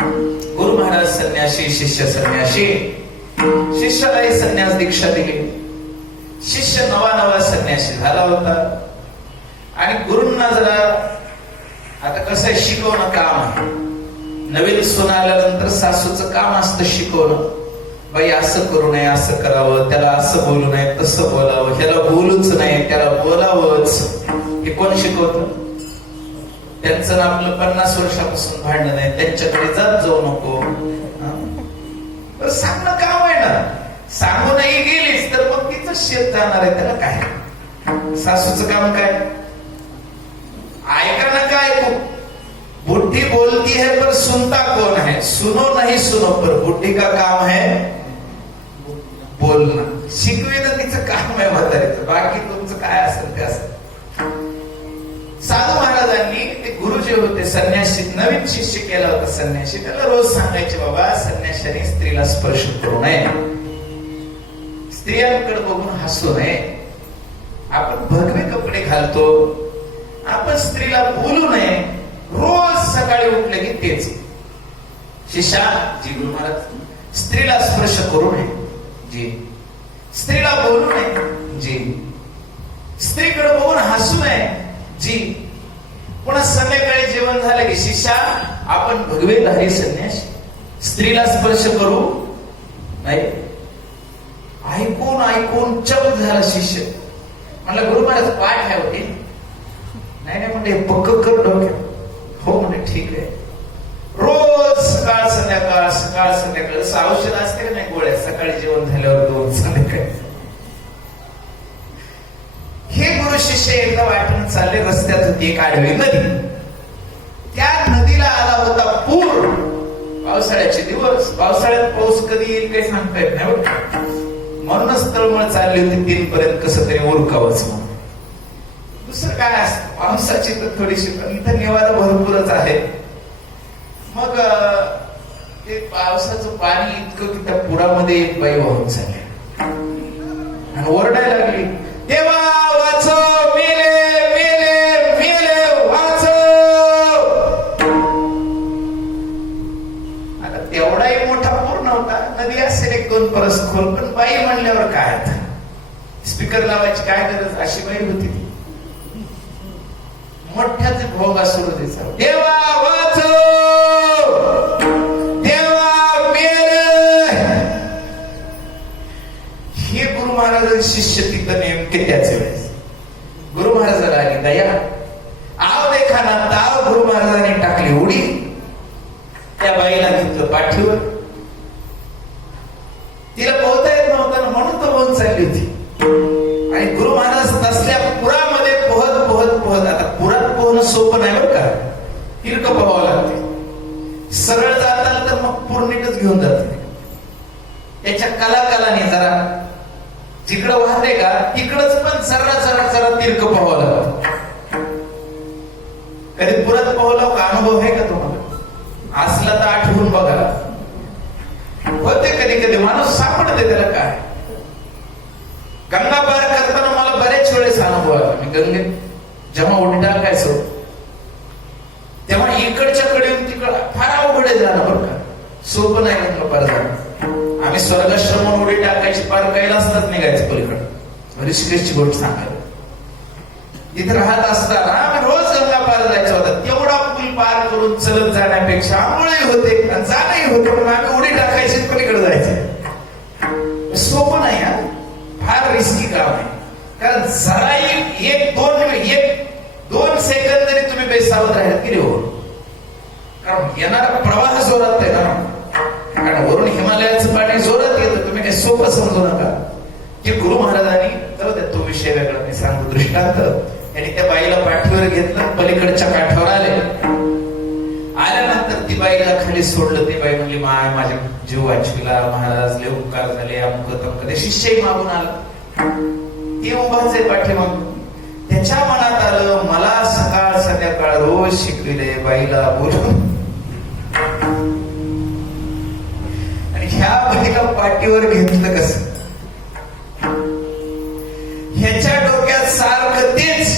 गुरु महाराज संन्यासी शिष्य संन्यासी शिष्यालाही संन्यास दीक्षा दिली. शिष्य नवा नवा संन्यासी झाला होता. आणि गुरुंना जरा आता कसं आहे शिकवणं काम आहे. नवीन सून आल्यानंतर सासूचं काम असतं शिकवणं. बाई असं करू नये असं करावं त्याला असं बोलू नये तसं बोलावं ह्याला बोलूच नाही त्याला बोलावंच. हे कोण शिकवत? त्यांचं आपलं पन्नास वर्षापासून भांडण नाही त्यांच्याकडे जात जाऊ नको. सांगणं काम आहे ना. सांगूनही गेलीच तर मग तिचं शेत जाणार आहे त्याला काय? सासूच काम काय? ऐका ना काय बुढ़ी बोलती है पर सुनता कौन है सुनो नहीं सुनो पर बुढ़ी का काम है बोलणं. तर तिचं काम आहे म्हातारीचं. बाकी तुमचं काय असेल ते असेल. जे होते संन्यासी नवीन शिष्य केला होता संन्याशी त्याला रोज सांगायचे बाबा संन्याशाने स्त्रीला स्पर्श करू नये. स्त्रियांकडे बघून हसू नये. आपण भगवे कपडे घालतो. आपण स्त्रीला बोलू नये. रोज सकाळी उठले की तेच. शिष्या जी गुरु महाराज स्त्रीला स्पर्श करू नये. जी. स्त्रीला बोलू नये. जी. स्त्रीकडे बघून हसू नये. जी. पुन्हा संध्याकाळी जेवण झालं की शिष्या आपण भगवेधारी संन्यास स्त्रीला स्पर्श करू नाही. ऐकून ऐकून चप झाला शिष्य. म्हणलं गुरु महाराज पाठ आहे होती? नाही नाही म्हणते पक्क कर डोक्यात. हो म्हणजे ठीक आहे. रोज सकाळ संध्याकाळ सकाळ संध्याकाळ. असं औषध असते का नाही गोळ्या सकाळी जेवण झाल्यावर दोन संध्याकाळी. हे गुरु शिष्य एकदा चालले रस्त्यात होती एक आडवी नदी. त्या नदीला आला होता पूर. पावसाळ्याचे दिवस. पावसाळ्यात पाऊस कधी येईल काही सांगता येत नाही म्हणूनच तळमळ चालली होती तीन पर्यंत कसं तरी उरकावंच म्हणून. दुसरं काय असत? पावसाची तर थोडीशी पण इथं निवारा भरपूरच आहे मग ते पावसाचं पाणी इतकं की त्या पुरामध्ये एक बाई वाहून चालले. नव्हता नदी असेल एक दोन परस खोल पण बाई म्हणल्यावर काय स्पीकर लावायची काय गरज? अशी बाई होती ती. मोठ्याच भोग असू तिचा. देवा वाचो! देवा मेरे हे गुरु महाराज शिष्य तिथं नेमके त्याच वेळेस. गुरु महाराजाला आली दया आव देखाना ताव गुरु महाराजांनी टाकली उडी. त्या बाईला तिथं पाठीवर सोपं नाही बरं का? तिरकं पोहावं लागते. सरळ जाताल तर मग पूर्णिकच घेऊन जाते. त्याच्या कलाकालाने जरा जिकडं वाहते का तिकडच पण जरा जरा जरा तिरक पोहावं लागतं. कधी पुरत पोहला का अनुभव आहे का तुम्हाला? असला तर आठवून बघा. होते कधी कधी माणूस सापडते त्याला काय? गंगा पार करताना मला बरेच वेळेस अनुभव आला. मी गंगे जेव्हा उडी टाकायचो. तेव्हा इकडच्या कडे तिकडं फार अवघड आहे जाणं बरं का. सोपं नाही म्हटलं पार जाणं? आम्ही स्वर्गाश्रम उडी टाकायची पार कैलासलाच निघायचं पलीकडं. ऋषिकेशची गोष्ट सांगायला. तिथे राहत असताना आम्ही रोज गंगा पार जायचं. होतं तेवढा पूल पार करून चलत जाण्यापेक्षा आंघोळही होते जाणंही होते पण आम्ही उडी टाकायची पलीकडे जायचे. कारण येणारा प्रवाह जोरात आहे ना. कारण वरून हिमालयाचं पाणी जोरात येतं. तुम्ही काही सोपं समजू नका. की गुरु महाराजांनी तो विषय वेगळा मी सांगतो दृष्टांत. त्यांनी त्या बाईला पाठीवर घेतलं पलीकडच्या काठावर आले. आल्यानंतर ती बाईला खाली सोडलं. ती बाई म्हणली माय माझ्या जीव वाचविला महाराज लय उपकार झाले. अमुक तमक ते शिष्यही मागून आला. ती उभाच आहे पाठीमागून. त्याच्या मनात आलं मला सकाळ संध्याकाळ रोज शिकविले बाईला बोलून. आणि ह्या बाईला पाठीवर घेतलं कस? ह्याच्या डोक्यात सारखं तेच